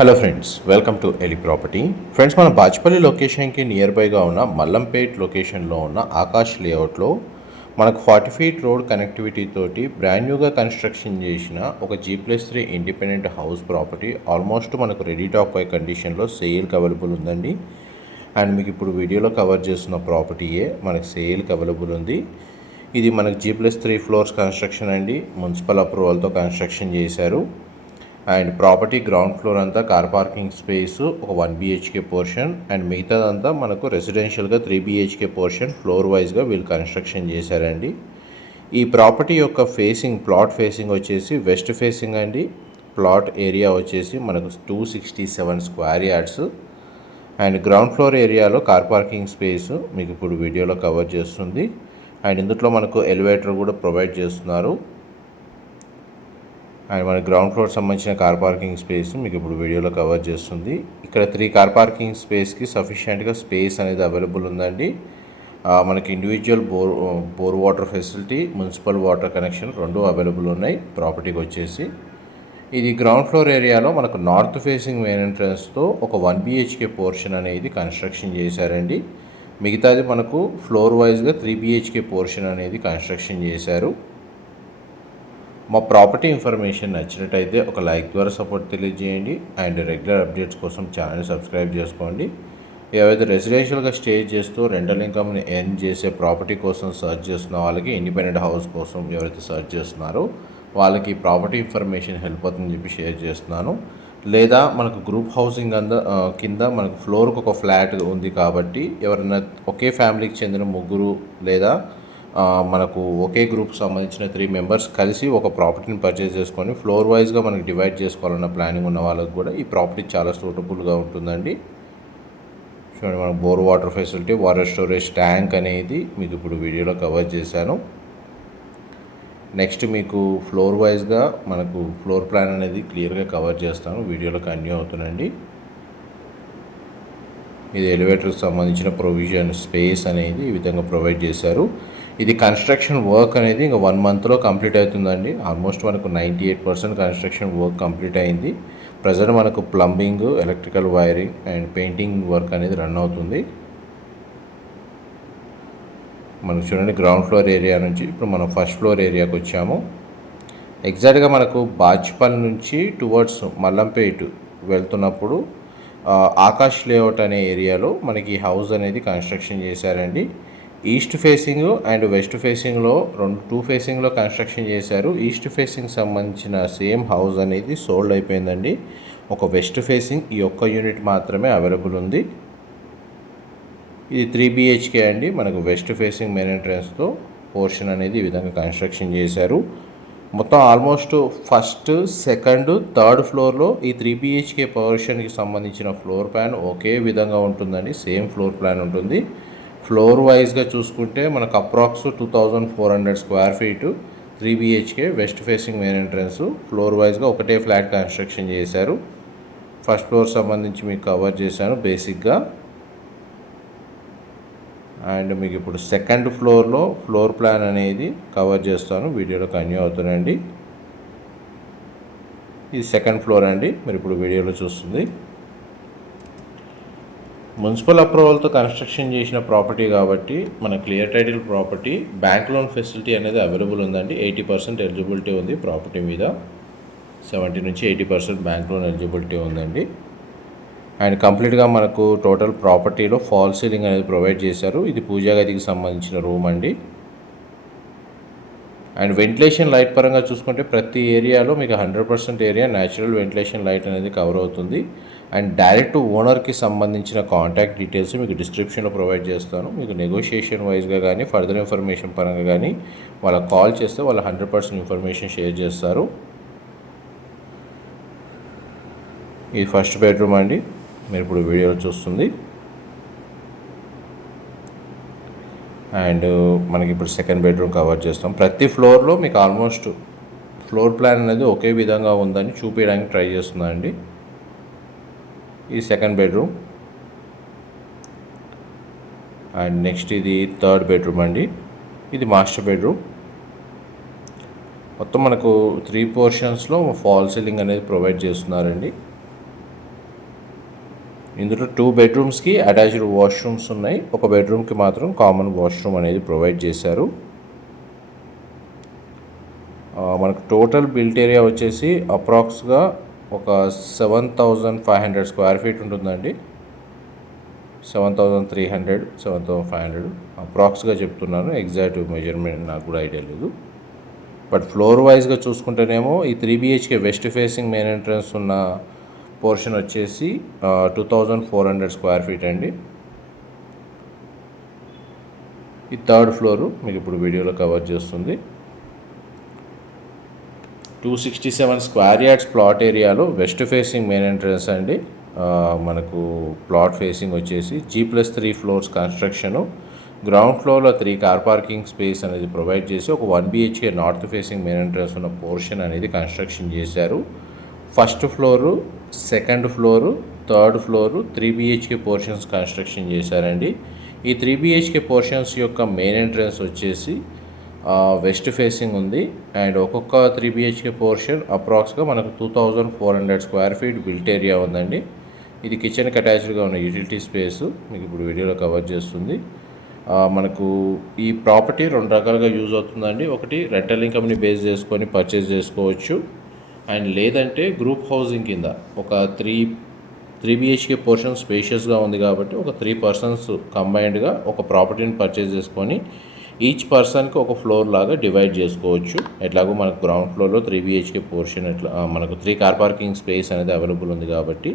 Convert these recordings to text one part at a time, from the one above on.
Hello friends welcome to ఎలి property friends మన బాజ్పల్లి లొకేషన్కి నియర్ బైగా ఉన్న మల్లంపేట్ లొకేషన్లో ఉన్న ఆకాష్ లేఅవుట్లో మనకు ఫార్టీ ఫీట్ రోడ్ కనెక్టివిటీ తోటి బ్రాండ్ న్యూగా కన్స్ట్రక్షన్ చేసిన ఒక G plus three independent house property almost మనకు రెడీ టాప్ అయ్యే కండిషన్లో సేల్కి అవైలబుల్ ఉందండి. అండ్ మీకు ఇప్పుడు వీడియోలో కవర్ చేస్తున్న ప్రాపర్టీయే మనకు సేల్కి అవైలబుల్ ఉంది. ఇది మనకు G plus three floors construction అండి. మున్సిపల్ అప్రూవల్తో కన్స్ట్రక్షన్ చేశారు. అండ్ ప్రాపర్టీ గ్రౌండ్ ఫ్లోర్ అంతా కార్ పార్కింగ్ స్పేస్ ఒక వన్ బిహెచ్కే పోర్షన్ అండ్ మిగతాదంతా మనకు రెసిడెన్షియల్గా త్రీ బిహెచ్కే పోర్షన్ ఫ్లోర్ వైజ్గా వీళ్ళు కన్స్ట్రక్షన్ చేశారండి. ఈ ప్రాపర్టీ యొక్క ఫేసింగ్ ప్లాట్ ఫేసింగ్ వచ్చేసి వెస్ట్ ఫేసింగ్ అండి. ప్లాట్ ఏరియా వచ్చేసి మనకు two sixty seven square yards. And ground floor ఏరియాలో కార్ పార్కింగ్ స్పేస్ మీకు ఇప్పుడు వీడియోలో కవర్ చేస్తుంది. అండ్ ఇందులో మనకు ఎలివేటర్ కూడా ప్రొవైడ్ చేస్తున్నారు. అండ్ మన గ్రౌండ్ ఫ్లోర్ సంబంధించిన కార్ పార్కింగ్ స్పేస్ మీకు ఇప్పుడు వీడియోలో కవర్ చేస్తుంది. ఇక్కడ త్రీ కార్ పార్కింగ్ స్పేస్కి సఫిషియెంట్గా స్పేస్ అనేది అవైలబుల్ ఉందండి. మనకి individual bore bore water facility municipal water connection రెండు అవైలబుల్ ఉన్నాయి ప్రాపర్టీకి వచ్చేసి. ఇది గ్రౌండ్ ఫ్లోర్ ఏరియాలో మనకు నార్త్ ఫేసింగ్ మెయిన్ ఎంట్రన్స్తో ఒక వన్ బిహెచ్కే పోర్షన్ అనేది కన్స్ట్రక్షన్ చేశారండి. మిగతాది మనకు ఫ్లోర్ వైజ్గా త్రీ బిహెచ్కే పోర్షన్ అనేది కన్స్ట్రక్షన్ చేశారు. మా ప్రాపర్టీ ఇన్ఫర్మేషన్ నచ్చినట్టయితే ఒక లైక్ ద్వారా సపోర్ట్ తెలియజేయండి అండ్ రెగ్యులర్ అప్డేట్స్ కోసం ఛానల్ సబ్స్క్రైబ్ చేసుకోండి. ఏవైతే రెసిడెన్షియల్గా స్టే చేస్తూ రెంటల్ ఇన్కమ్ని ఎర్న్ చేసే ప్రాపర్టీ కోసం సర్చ్ చేస్తున్న వాళ్ళకి ఇండిపెండెంట్ హౌస్ కోసం ఎవరైతే సర్చ్ చేస్తున్నారో వాళ్ళకి ప్రాపర్టీ ఇన్ఫర్మేషన్ హెల్ప్ అవుతుందని చెప్పి షేర్ చేస్తున్నాను. లేదా మనకు గ్రూప్ హౌసింగ్ అంద కింద మనకు ఫ్లోర్కి ఒక ఫ్లాట్ ఉంది కాబట్టి ఎవరైనా ఒకే ఫ్యామిలీకి చెందిన ముగ్గురు లేదా మనకు ఒకే గ్రూప్ సంబంధించిన త్రీ మెంబర్స్ కలిసి ఒక ప్రాపర్టీని పర్చేస్ చేసుకొని ఫ్లోర్ వైజ్గా మనకి డివైడ్ చేసుకోవాలన్న ప్లానింగ్ ఉన్న వాళ్ళకి కూడా ఈ ప్రాపర్టీ చాలా సూటబుల్గా ఉంటుందండి. చూడండి మనకు bore water facility water storage tank అనేది మీకు ఇప్పుడు వీడియోలో కవర్ చేశాను. నెక్స్ట్ మీకు ఫ్లోర్ వైజ్గా మనకు ఫ్లోర్ ప్లాన్ అనేది క్లియర్గా కవర్ చేస్తాను. వీడియోలో కంటిన్యూ అవుతుందండి. ఇది ఎలివేటర్కి సంబంధించిన ప్రొవిజన్ స్పేస్ అనేది ఈ విధంగా ప్రొవైడ్ చేశారు. ఇది కన్స్ట్రక్షన్ వర్క్ అనేది ఇంకా వన్ మంత్లో కంప్లీట్ అవుతుందండి. ఆల్మోస్ట్ మనకు ninety eight percent construction work complete అయింది. ప్రజెంట్ మనకు plumbing electrical wiring and painting work అనేది రన్ అవుతుంది. మనం చూడండి గ్రౌండ్ ఫ్లోర్ ఏరియా నుంచి ఇప్పుడు మనం ఫస్ట్ ఫ్లోర్ ఏరియాకి వచ్చాము. ఎగ్జాక్ట్గా మనకు బాజ్పల్ నుంచి టువర్డ్స్ మల్లంపేట్ వెళ్తున్నప్పుడు ఆకాష్ లేఅవుట్ అనే ఏరియాలో మనకి హౌస్ అనేది కన్స్ట్రక్షన్ చేశారండి. ఈస్ట్ ఫేసింగ్ అండ్ వెస్ట్ ఫేసింగ్లో రెండు టూ ఫేసింగ్లో కన్స్ట్రక్షన్ చేశారు. ఈస్ట్ ఫేసింగ్ సంబంధించిన సేమ్ హౌస్ అనేది సోల్డ్ అయిపోయిందండి. ఒక వెస్ట్ ఫేసింగ్ ఈ ఒక్క యూనిట్ మాత్రమే అవైలబుల్ ఉంది. ఇది త్రీ బిహెచ్కే అండి. మనకు వెస్ట్ ఫేసింగ్ మెయిన్ ఎంట్రన్స్తో పోర్షన్ అనేది ఈ విధంగా కన్స్ట్రక్షన్ చేశారు. మొత్తం ఆల్మోస్ట్ ఫస్ట్ సెకండ్ థర్డ్ ఫ్లోర్లో ఈ త్రీ బిహెచ్కే పోర్షన్కి సంబంధించిన ఫ్లోర్ ప్లాన్ ఒకే విధంగా ఉంటుందండి. సేమ్ ఫ్లోర్ ప్లాన్ ఉంటుంది. ఫ్లోర్ వైజ్గా చూసుకుంటే మనకు approx two thousand four hundred square feet three BHK west facing main entrance. Floor వైజ్గా ఒకటే ఫ్లాట్ కన్స్ట్రక్షన్ చేశారు. ఫస్ట్ ఫ్లోర్ సంబంధించి మీకు కవర్ చేశాను బేసిక్గా. అండ్ మీకు ఇప్పుడు సెకండ్ ఫ్లోర్లో ఫ్లోర్ ప్లాన్ అనేది కవర్ చేస్తాను. వీడియోలో కన్యూ అవుతుందండి ఇది సెకండ్ ఫ్లోర్ అండి. మీరు ఇప్పుడు వీడియోలో చూస్తుంది. మున్సిపల్ అప్రూవల్తో కన్స్ట్రక్షన్ చేసిన ప్రాపర్టీ కాబట్టి మన clear title property bank loan facility అనేది అవైలబుల్ ఉందండి. ఎయిటీ పర్సెంట్ ఎలిజిబిలిటీ ఉంది ప్రాపర్టీ మీద. సెవెంటీ నుంచి eighty percent bank loan eligibility ఉందండి. అండ్ కంప్లీట్గా మనకు టోటల్ ప్రాపర్టీలో ఫాల్ సీలింగ్ అనేది ప్రొవైడ్ చేశారు. ఇది పూజా గదికి సంబంధించిన రూమ్ అండి. అండ్ వెంటిలేషన్ లైట్ పరంగా చూసుకుంటే ప్రతి ఏరియాలో మీకు hundred percent area natural ventilation light అనేది కవర్ అవుతుంది. అండ్ డైరెక్ట్ ఓనర్కి సంబంధించిన కాంటాక్ట్ డీటెయిల్స్ మీకు డిస్క్రిప్షన్లో ప్రొవైడ్ చేస్తాను. మీకు నెగోషియేషన్ వైజ్గా కానీ ఫర్దర్ ఇన్ఫర్మేషన్ పరంగా కానీ వాళ్ళకి కాల్ చేస్తే వాళ్ళు హండ్రెడ్ పర్సెంట్ ఇన్ఫర్మేషన్ షేర్ చేస్తారు. ఇది ఫస్ట్ బెడ్రూమ్ అండి. మీరు ఇప్పుడు వీడియోలో చూస్తుంది. అండ్ మనకి ఇప్పుడు సెకండ్ బెడ్రూమ్ కవర్ చేస్తాం. ప్రతి ఫ్లోర్లో మీకు ఆల్మోస్ట్ ఫ్లోర్ ప్లాన్ అనేది ఒకే విధంగా ఉందని చూపించడానికి ట్రై చేస్తున్నాను ఈ సెకండ్ బెడ్రూమ్. అండ్ నెక్స్ట్ ఇది థర్డ్ బెడ్రూమ్ అండి. ఇది మాస్టర్ బెడ్రూమ్. మొత్తం మనకు త్రీ పోర్షన్స్లో ఫాల్ సీలింగ్ అనేది ప్రొవైడ్ చేస్తున్నారండి. ఇందులో టూ బెడ్రూమ్స్కి అటాచ్డ్ వాష్రూమ్స్ ఉన్నాయి. ఒక బెడ్రూమ్కి మాత్రం కామన్ వాష్రూమ్ అనేది ప్రొవైడ్ చేశారు. మనకు టోటల్ బిల్ట్ ఏరియా వచ్చేసి అప్రాక్స్గా ఒక seven thousand five hundred square feet ఉంటుందండి. Seven thousand three hundred seven thousand five hundred అప్రాక్స్గా చెప్తున్నాను. ఎగ్జాక్ట్ మెజర్మెంట్ నాకు కూడా ఐడియా లేదు. బట్ ఫ్లోర్ వైజ్గా చూసుకుంటేనేమో ఈ three BHK west facing main entrance ఉన్న పోర్షన్ వచ్చేసి two thousand four hundred square feet అండి. ఈ థర్డ్ ఫ్లోరు మీకు ఇప్పుడు వీడియోలో కవర్ చేస్తుంది. Two sixty seven square yards plot ఏరియాలో వెస్ట్ ఫేసింగ్ మెయిన్ ఎంట్రన్స్ అండి. మనకు ప్లాట్ ఫేసింగ్ వచ్చేసి G plus three floors construction ground ఫ్లోర్లో త్రీ కార్ పార్కింగ్ స్పేస్ అనేది ప్రొవైడ్ చేసి ఒక one BHK north facing main entrance ఉన్న పోర్షన్ అనేది కన్స్ట్రక్షన్ చేశారు. First floor second floor third floor three BHK portions construction చేశారండి. ఈ త్రీ బిహెచ్కే పోర్షన్స్ యొక్క మెయిన్ ఎంట్రన్స్ వచ్చేసి వెస్ట్ ఫేసింగ్ ఉంది. అండ్ ఒక్కొక్క త్రీ బిహెచ్కే పోర్షన్ అప్రాక్స్గా మనకు two thousand four hundred square feet built area ఉందండి. ఇది కిచెన్కి అటాచ్డ్గా ఉన్న యూటిలిటీ స్పేస్ మీకు ఇప్పుడు వీడియోలో కవర్ చేస్తుంది. మనకు ఈ ప్రాపర్టీ రెండు రకాలుగా యూజ్ అవుతుందండి. ఒకటి రెంటల్ ఇన్కమ్ని బేస్ చేసుకొని పర్చేస్ చేసుకోవచ్చు. అండ్ లేదంటే గ్రూప్ హౌసింగ్ కింద ఒక త్రీ త్రీ బిహెచ్కే పోర్షన్ స్పేషియస్గా ఉంది కాబట్టి ఒక త్రీ పర్సన్స్ కంబైన్డ్గా ఒక ప్రాపర్టీని పర్చేస్ చేసుకొని ఈచ్ పర్సన్కి ఒక ఫ్లోర్ లాగా డివైడ్ చేసుకోవచ్చు. ఎట్లాగో మనకు గ్రౌండ్ ఫ్లోర్లో త్రీ బిహెచ్కే పోర్షన్ ఎట్లా మనకు త్రీ కార్ పార్కింగ్ స్పేస్ అనేది అవైలబుల్ ఉంది కాబట్టి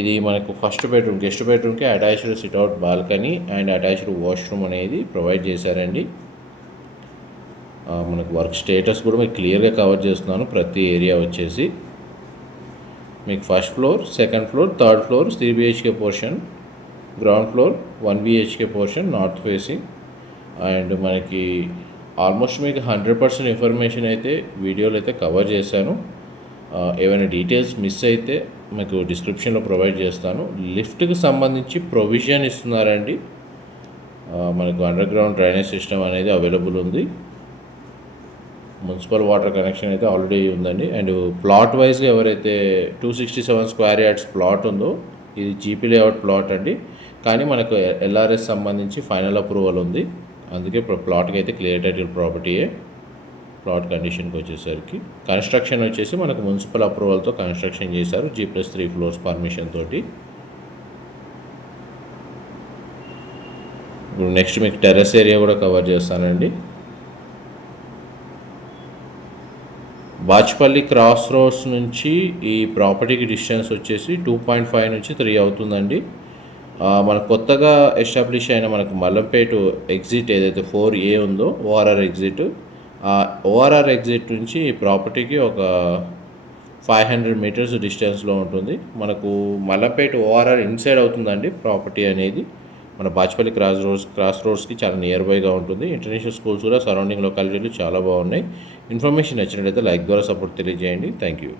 ఇది మనకు ఫస్ట్ బెడ్రూమ్ గెస్ట్ బెడ్రూమ్కి attached sit out balcony and attached washroom అనేది ప్రొవైడ్ చేశారండి. మనకు వర్క్ స్టేటస్ కూడా మీకు క్లియర్గా కవర్ చేస్తున్నాను. ప్రతి ఏరియా వచ్చేసి మీకు first floor second floor third floor three BHK portion ground floor one BHK portion north facing and మనకి ఆల్మోస్ట్ మీకు హండ్రెడ్ పర్సెంట్ ఇన్ఫర్మేషన్ అయితే వీడియోలో అయితే కవర్ చేశాను. ఏమైనా డీటెయిల్స్ మిస్ అయితే మీకు డిస్క్రిప్షన్లో ప్రొవైడ్ చేస్తాను. లిఫ్ట్కి సంబంధించి ప్రొవిజన్ ఇస్తున్నారండి. మనకు అండర్ గ్రౌండ్ డ్రైనేజ్ సిస్టమ్ అనేది అవైలబుల్ ఉంది. మున్సిపల్ వాటర్ కనెక్షన్ అయితే ఆల్రెడీ ఉందండి. అండ్ ప్లాట్ వైజ్గా ఎవరైతే two sixty seven square yards plot ఉందో ఇది జీపీ లేఅవుట్ ప్లాట్ అండి. కానీ మనకు ఎల్ఆర్ఎస్ సంబంధించి ఫైనల్ అప్రూవల్ ఉంది. అందుకే ఇప్పుడు ప్లాట్కి అయితే క్లియర్ టైటిల్ ప్రాపర్టీయే ప్లాట్ కండిషన్కి వచ్చేసరికి. కన్స్ట్రక్షన్ వచ్చేసి మనకు మున్సిపల్ అప్రూవల్తో కన్స్ట్రక్షన్ చేశారు G plus three floors permission తోటి. ఇప్పుడు నెక్స్ట్ మీకు టెర్రస్ ఏరియా కూడా కవర్ చేస్తానండి. బాచ్పల్లి క్రాస్ రోడ్స్ నుంచి ఈ ప్రాపర్టీకి డిస్టెన్స్ వచ్చేసి టూ పాయింట్ ఫైవ్ నుంచి త్రీ అవుతుందండి. మన కొత్తగా ఎస్టాబ్లిష్ అయిన మనకు మల్లంపేట ఎగ్జిట్ ఏదైతే ఫోర్ ఏ ఉందో ఓఆర్ఆర్ ఎగ్జిట్ ఆ ఓఆర్ఆర్ ఎగ్జిట్ నుంచి ప్రాపర్టీకి ఒక ఫైవ్ హండ్రెడ్ మీటర్స్ డిస్టెన్స్లో ఉంటుంది. మనకు మల్లంపేట ఓఆర్ఆర్ ఇన్సైడ్ అవుతుందండి ప్రాపర్టీ అనేది. మన బాచ్పల్లి క్రాస్ రోడ్స్ క్రాస్ రోడ్స్కి చాలా నియర్ బైగా ఉంటుంది. ఇంటర్నేషనల్ స్కూల్స్ కూడా సరౌండింగ్ లొకాలిటీలు చాలా బాగున్నాయి. ఇన్ఫర్మేషన్ నచ్చినట్లయితే లైక్ ద్వారా సపోర్ట్ తెలియజేయండి. Thank you.